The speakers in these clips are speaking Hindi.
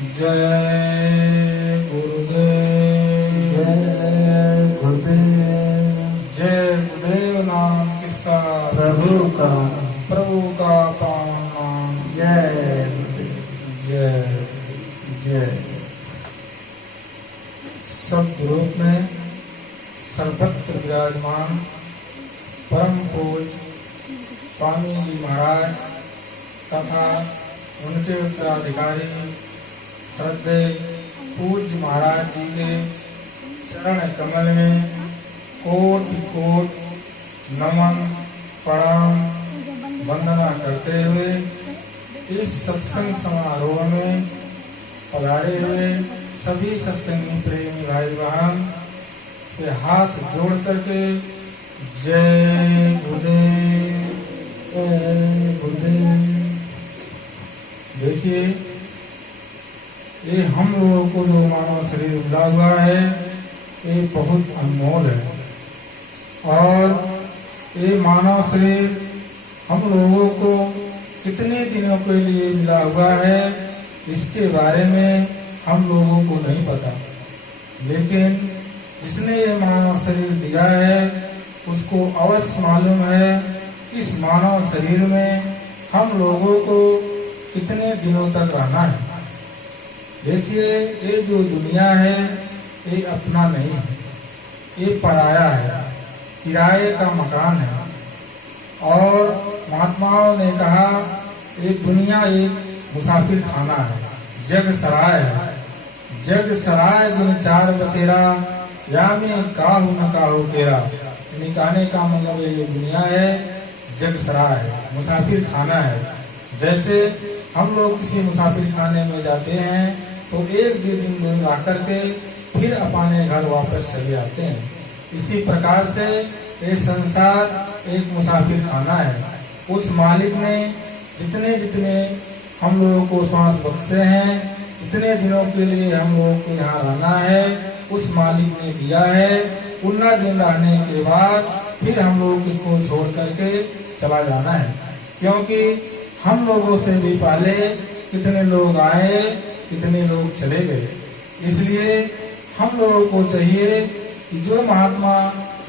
जय गुरुदेव। जय गुरुदेव। जय गुरुदेव नाम किसका? प्रभु का। प्रभु का पावन नाम। जय गुरुदेव। जय जय। शब्द रूप में सर्वत्र विराजमान परम पूज्य स्वामी जी महाराज तथा उनके उत्तराधिकारी श्रद्धेय पूज्य महाराज जी के चरण कमल में कोटि कोटि नमन प्रणाम वंदना करते हुए इस सत्संग समारोह में पधारे हुए सभी सत्संगी प्रेमी भाई बहन से हाथ जोड़ करके जय गुरुदेव। जय गुरुदेव। देखिए, ये हम लोगों को जो मानव शरीर मिला हुआ है ये बहुत अनमोल है और ये मानव शरीर हम लोगों को कितने दिनों के लिए मिला हुआ है इसके बारे में हम लोगों को नहीं पता, लेकिन जिसने ये मानव शरीर दिया है उसको अवश्य मालूम है इस मानव शरीर में हम लोगों को कितने दिनों तक रहना है। देखिए, ये जो दुनिया है ये अपना नहीं है, ये पराया है, किराए का मकान है। और महात्माओं ने कहा ये दुनिया एक मुसाफिर खाना है, जग सराय है। जग सराय दिन चार बसेरा या में काहू न काहू केरा। कहने का मतलब ये दुनिया है जग सराय है, मुसाफिर खाना है। जैसे हम लोग किसी मुसाफिर खाने में जाते हैं तो एक दो दिन लोग आकर के फिर अपने घर वापस चले आते हैं। इसी प्रकार से ये संसार एक मुसाफिर खाना है। उस मालिक ने जितने जितने हम लोगों को सांस बख्शे हैं, जितने दिनों के लिए हम लोगों को यहाँ रहना है, उस मालिक ने दिया है। उतना दिन रहने के बाद फिर हम लोग इसको छोड़ करके चला जाना है, क्योंकि हम लोगों से भी पहले कितने लोग आए, कितने लोग चले गए। इसलिए हम लोगों को चाहिए कि जो महात्मा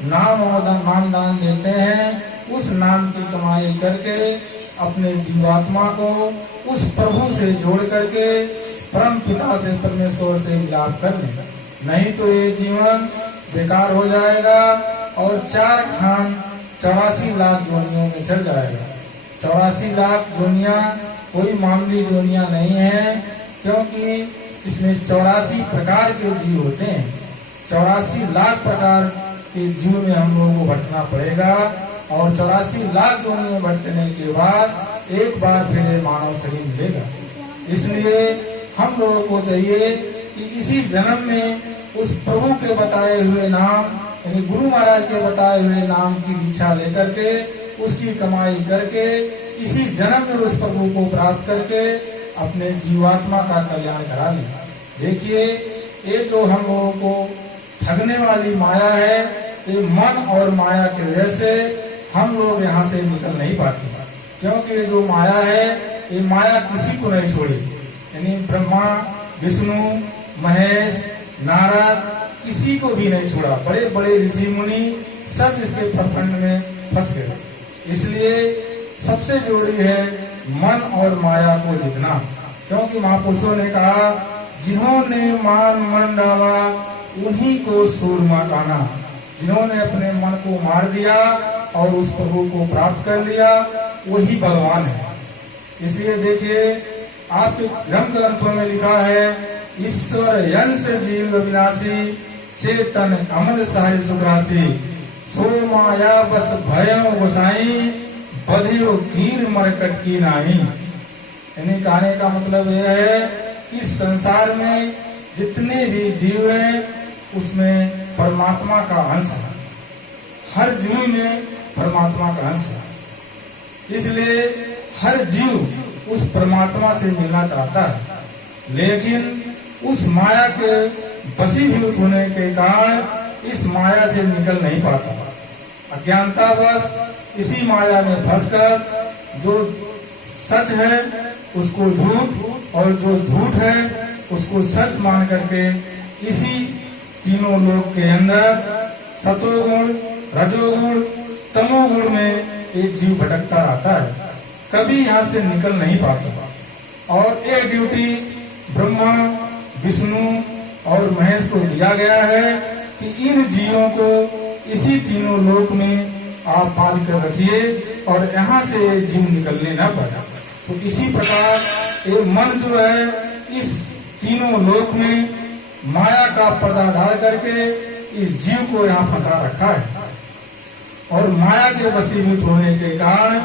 नाम और नाम दान देते हैं उस नाम की कमाई करके अपने जीवात्मा को उस प्रभु से जोड़ करके परम पिता से परमेश्वर से मिलाप कर लें, नहीं तो ये जीवन बेकार हो जाएगा और 84 लाख जोनियों में चल जाएगा। 84 लाख जोनिया कोई मामूली जोनिया नहीं है, क्योंकि इसमें 84 प्रकार के जीव होते हैं। 84 लाख प्रकार के जीव में हम लोगों को भटकना पड़ेगा और 84 लाख जोनियों में भटकने के बाद एक बार फिर मानव शरीर मिलेगा। इसलिए हम लोगों को चाहिए कि इसी जन्म में उस प्रभु के बताए हुए नाम यानी गुरु महाराज के बताए हुए नाम की दीक्षा लेकर के उसकी कमाई करके इसी जन्म में उस प्रभु को प्राप्त करके अपने जीवात्मा का कल्याण करा लें। देखिए, ये जो हम लोगों को ठगने वाली माया है, ये मन और माया की वजह से हम लोग यहाँ से निकल नहीं पाते, क्योंकि ये जो माया है ये माया किसी को नहीं छोड़ी। यानी ब्रह्मा, विष्णु, महेश, नारद किसी को भी नहीं छोड़ा। बड़े बड़े ऋषि मुनि सब इसके प्रखंड में फंस गए। इसलिए सबसे जरूरी है मन और माया को जीतना, क्योंकि महापुरुषों ने कहा जिन्होंने मान मन डाला उन्हीं को सूरमा कहना। जिन्होंने अपने मन को मार दिया और उस प्रभु को प्राप्त कर लिया वही भगवान है। इसलिए देखिए, आपके धर्म ग्रंथों में लिखा है ईश्वर यंश जीव विनाशी चेतन अमल सारी सुखराशि सो माया बस भयम गोसाई बधियो कीर मरकट की नाही। यानी कहने का मतलब यह है कि संसार में जितने भी जीव हैं उसमें परमात्मा का अंश है। हर जीव में परमात्मा का अंश है। इसलिए हर जीव उस परमात्मा से मिलना चाहता है, लेकिन उस माया के वशीभूत होने के कारण इस माया से निकल नहीं पाता। अज्ञानतावश इसी माया में फंसकर जो सच है उसको झूठ और जो झूठ है उसको सच मान करके इसी तीनों लोक के अंदर सतोगुण, रजोगुण, तमोगुण में एक जीव भटकता रहता है, कभी यहाँ से निकल नहीं पाता। और एक ड्यूटी ब्रह्मा, विष्णु और महेश को दिया गया है कि इन जीवों को इसी तीनों लोक में आप बांध कर रखिए और यहाँ से ये जीव निकलने न पाए। तो इसी प्रकार ये मन जो है इस तीनों लोक में माया का पर्दा डाल करके इस जीव को यहाँ फंसा रखा है। और माया के वशीभूत होने के कारण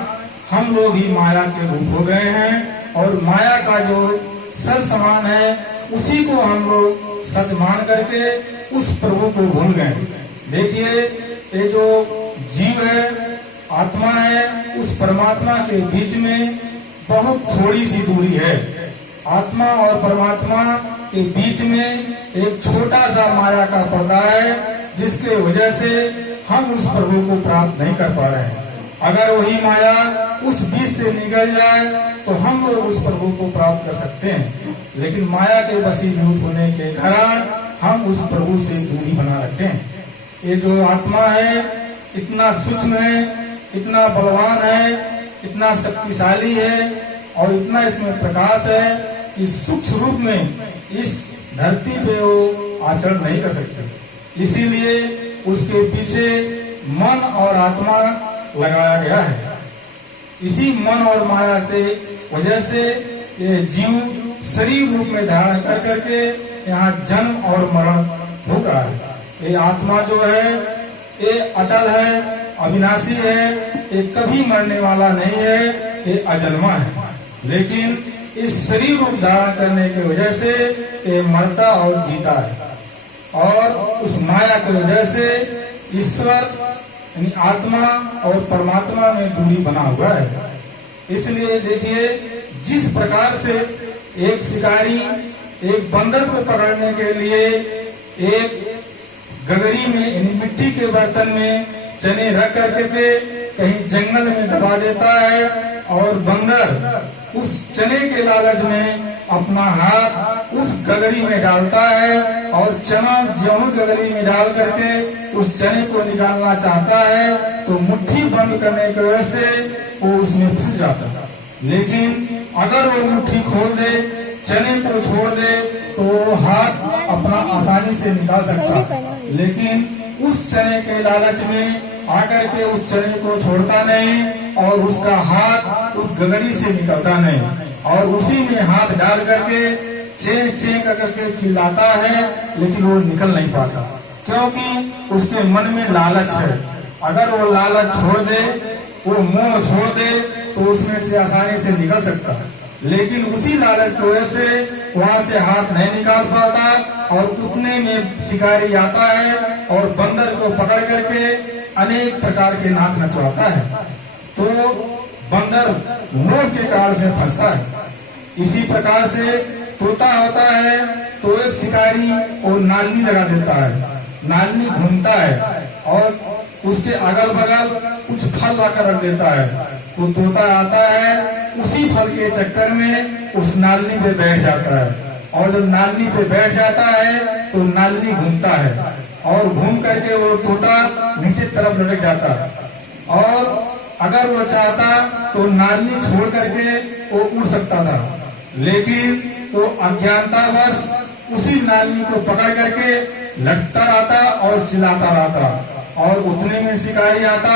हम लोग ही माया के रूप हो गए हैं और माया का जो सर समान है उसी को हम लोग सच मान करके उस प्रभु को भूल गए। देखिए ये जो जीव है, आत्मा है, उस परमात्मा के बीच में बहुत थोड़ी सी दूरी है। आत्मा और परमात्मा के बीच में एक छोटा सा माया का पर्दा है, जिसके वजह से हम उस प्रभु को प्राप्त नहीं कर पा रहे हैं। अगर वही माया उस बीच से निकल जाए तो हम लोग उस प्रभु को प्राप्त कर सकते हैं, लेकिन माया के वशीभूत होने के कारण हम उस प्रभु से दूरी बना रखे हैं। ये जो आत्मा है इतना सूक्ष्म है, इतना बलवान है, इतना शक्तिशाली है और इतना इसमें प्रकाश है कि सूक्ष्म रूप में इस धरती पे वो आचरण नहीं कर सकते। इसीलिए उसके पीछे मन और आत्मा लगाया गया है। इसी मन और माया से वजह से ये जीव शरीर रूप में धारण कर करके यहाँ जन्म और मरण हो रहा है। ये आत्मा जो है ये अटल है, अविनाशी है, ये कभी मरने वाला नहीं है, ये अजन्मा है। लेकिन इस शरीर रूप धारण करने की वजह से ये मरता और जीता है और उस माया की वजह से ईश्वर यानी आत्मा और परमात्मा में दूरी बना हुआ है। इसलिए देखिए जिस प्रकार से एक शिकारी एक बंदर को पकड़ने के लिए एक गगरी में यानी मिट्टी के बर्तन में चने रख करके कहीं जंगल में दबा देता है और बंदर उस चने के लालच में अपना हाथ उस गगरी में डालता है और चना ज्यों गगरी में डाल करके उस चने को निकालना चाहता है तो मुट्ठी बंद करने की वजह से वो उसमें फंस जाता है। लेकिन अगर वो मुट्ठी खोल दे, चने को छोड़ दे तो वो हाथ अपना आसानी से निकाल सकता है। लेकिन उस चने के लालच में आकर के उस चने को छोड़ता नहीं और उसका हाथ उस गगरी से निकलता नहीं और उसी में हाथ डाल करके चें चें करके चिल्लाता है, लेकिन वो निकल नहीं पाता क्योंकि उसके मन में लालच है। अगर वो लालच छोड़ दे, वो मोह छोड़ दे तो उसमें से आसानी से निकल सकता है, लेकिन उसी लालच की वजह से वहाँ से हाथ नहीं निकाल पाता और उतने में शिकारी आता है और बंदर को पकड़ करके अनेक प्रकार के नाच नचवाता है। तो बंदर मोह के कारण से फंसता है। इसी प्रकार से तोता होता है तो एक शिकारी और नालनी लगा देता है, नालनी घूमता है और उसके अगल बगल कुछ फल लाकर रख देता है तो तोता आता है उसी फल के चक्कर में उस नालनी पे बैठ जाता है और जब नालनी पे बैठ जाता है तो नालनी घूमता है और घूम करके वो तोता नीचे तरफ लटक जाता है और अगर वो चाहता तो नालनी छोड़ करके वो उड़ सकता था, लेकिन वो अज्ञानतावश उसी नालनी को पकड़ करके लटकता रहता और चिल्लाता रहता और उतने में शिकारी आता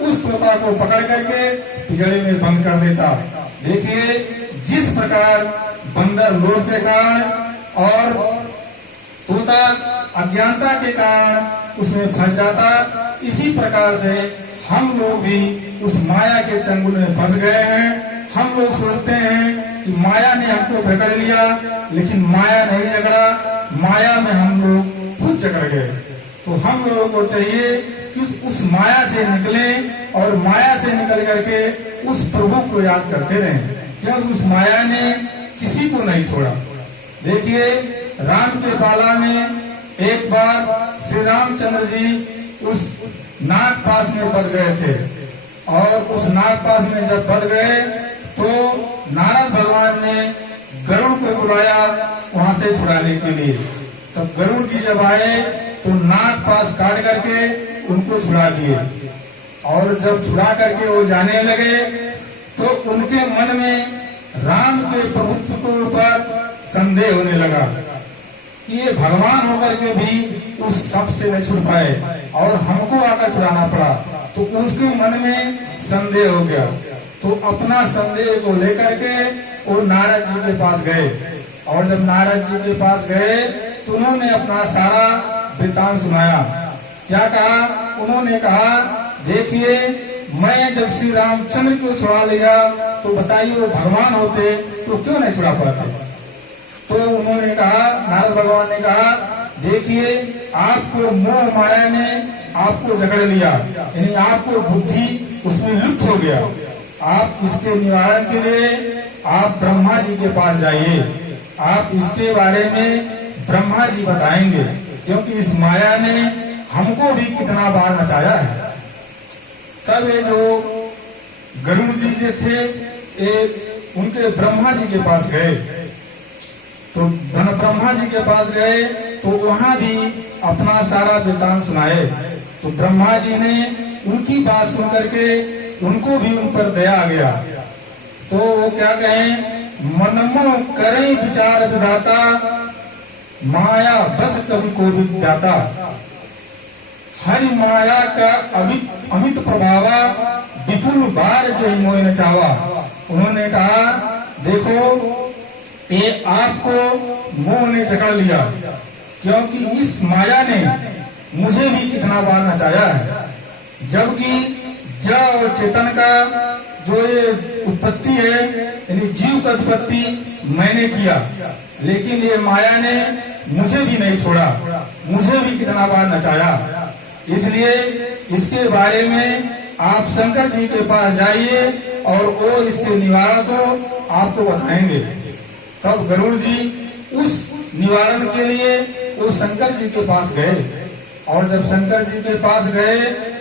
उस तोता को पकड़ करके पिंजरे में बंद कर देता। देखिए जिस प्रकार बंदर लोभ के कारण और तोता अज्ञानता के कारण उसमें फंस जाता, इसी प्रकार से हम लोग भी उस माया के चंगुल में फंस गए हैं। हम लोग सोचते हैं कि माया ने हमको पकड़ लिया, लेकिन माया नहीं जकड़ा, माया में हम लोग खुद जकड़ गए। तो हम लोगों को चाहिए कि उस माया से निकले और माया से निकल करके उस प्रभु को याद करते रहें, क्योंकि उस माया ने किसी को नहीं छोड़ा। देखिए राम के बाला में एक बार श्री रामचंद्र जी उस नाग पास में बद गए थे और उस नाग पास में जब बद गए तो नारद भगवान ने गरुड़ को बुलाया वहां से छुड़ाने के लिए। तब गरुड़ जी जब आए तो नाक पास काट करके उनको छुड़ा दिए, और जब छुड़ा करके वो जाने लगे तो उनके मन में राम के प्रभुत्व के ऊपर संदेह होने लगा कि ये भगवान होकर के भी उस सब से नहीं छुड़ पाए और हमको आकर छुड़ाना पड़ा। तो उसके मन में संदेह हो गया। तो अपना संदेह को लेकर के वो नारद जी के पास गए, और जब नारद जी के पास गए तो उन्होंने अपना सारा वृतांत सुनाया। क्या कहा? उन्होंने कहा, देखिए मैं जब श्री रामचंद्र को छुड़ा लिया तो बताइए वो भगवान होते तो क्यों नहीं छुड़ा पाते। तो उन्होंने कहा, नारद भगवान ने कहा, देखिए आपको मोह माया ने आपको जकड़ लिया, यानी आपको बुद्धि उसमें लुप्त हो गया। आप इसके निवारण के लिए आप ब्रह्मा जी के पास जाइए, आप इसके बारे में ब्रह्मा जी बताएंगे, क्योंकि इस माया ने हमको भी कितना बार नचाया है। तब ये जो गरुड़ जी जो थे ये उनके ब्रह्मा जी के पास गए। तो ब्रह्मा जी के पास गए तो वहां भी अपना सारा वृतांत सुनाए। तो ब्रह्मा जी ने उनकी बात सुन करके उनको भी उन पर दया आ गया। तो वो क्या कहें, मनमो करें विचार विधाता, माया बस कभी को भी जाता। हरि माया का अमित प्रभावा, विपुल बार जो मोह न चावा। उन्होंने कहा, देखो ये आपको मोह ने जकड़ लिया, क्योंकि इस माया ने मुझे भी कितना बार नचाया है। जबकि जड़ और चेतन का जो ये उत्पत्ति है, यानी जीव का उत्पत्ति मैंने किया, लेकिन ये माया ने मुझे भी नहीं छोड़ा, मुझे भी कितना बार नचाया। इसलिए इसके बारे में आप शंकर जी के पास जाइए और वो इसके निवारण को आपको बताएंगे। तब गरुड़ जी उस निवारण के लिए वो शंकर जी के पास गए, और जब शंकर जी के पास गए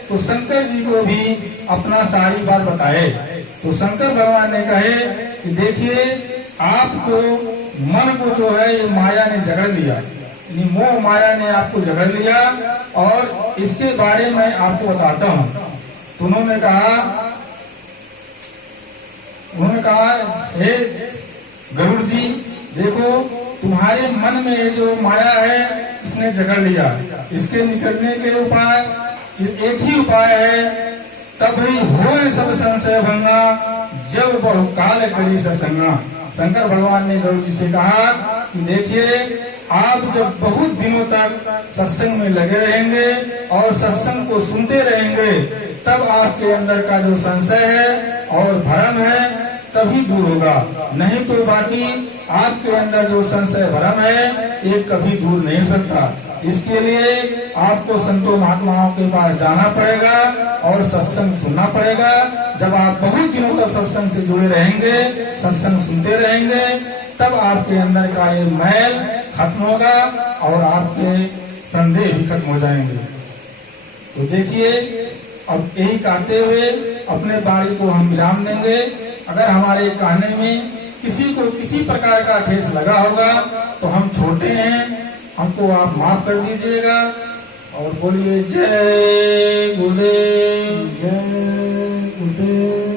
तो शंकर जी को भी अपना सारी बात बताए। तो शंकर भगवान ने कहे कि देखिए आपको मन को जो है ये माया ने जकड़ लिया, मोह माया ने आपको जकड़ लिया, और इसके बारे में आपको बताता हूँ। तो उन्होंने कहा हे गरुड़ जी, देखो तुम्हारे मन में जो माया है इसने जकड़ लिया, इसके निकलने के उपाय एक ही उपाय है, तभी होए सब संशय भंगा, जब बहुकाल करी सत्संगा। शंकर भगवान ने गरुड़ जी से कहा कि देखिए आप जब बहुत दिनों तक सत्संग में लगे रहेंगे और सत्संग को सुनते रहेंगे, तब आपके अंदर का जो संशय है और भ्रम है तभी दूर होगा, नहीं तो बाकी आपके अंदर जो संशय भ्रम है ये कभी दूर नहीं हो सकता। इसके लिए आपको संतों महात्माओं के पास जाना पड़ेगा और सत्संग सुनना पड़ेगा। जब आप बहुत दिनों तक सत्संग से जुड़े रहेंगे, सत्संग सुनते रहेंगे, तब आपके अंदर का ये मैल खत्म होगा और आपके संदेह भी खत्म हो जाएंगे। तो देखिए अब यही कहते हुए अपने वाणी को हम विराम देंगे। अगर हमारे कहने में किसी को किसी प्रकार का ठेस लगा होगा तो हम छोटे हैं, हमको आप माफ कर दीजिएगा। और बोलिए जय गुरुदेव, जय गुरुदेव।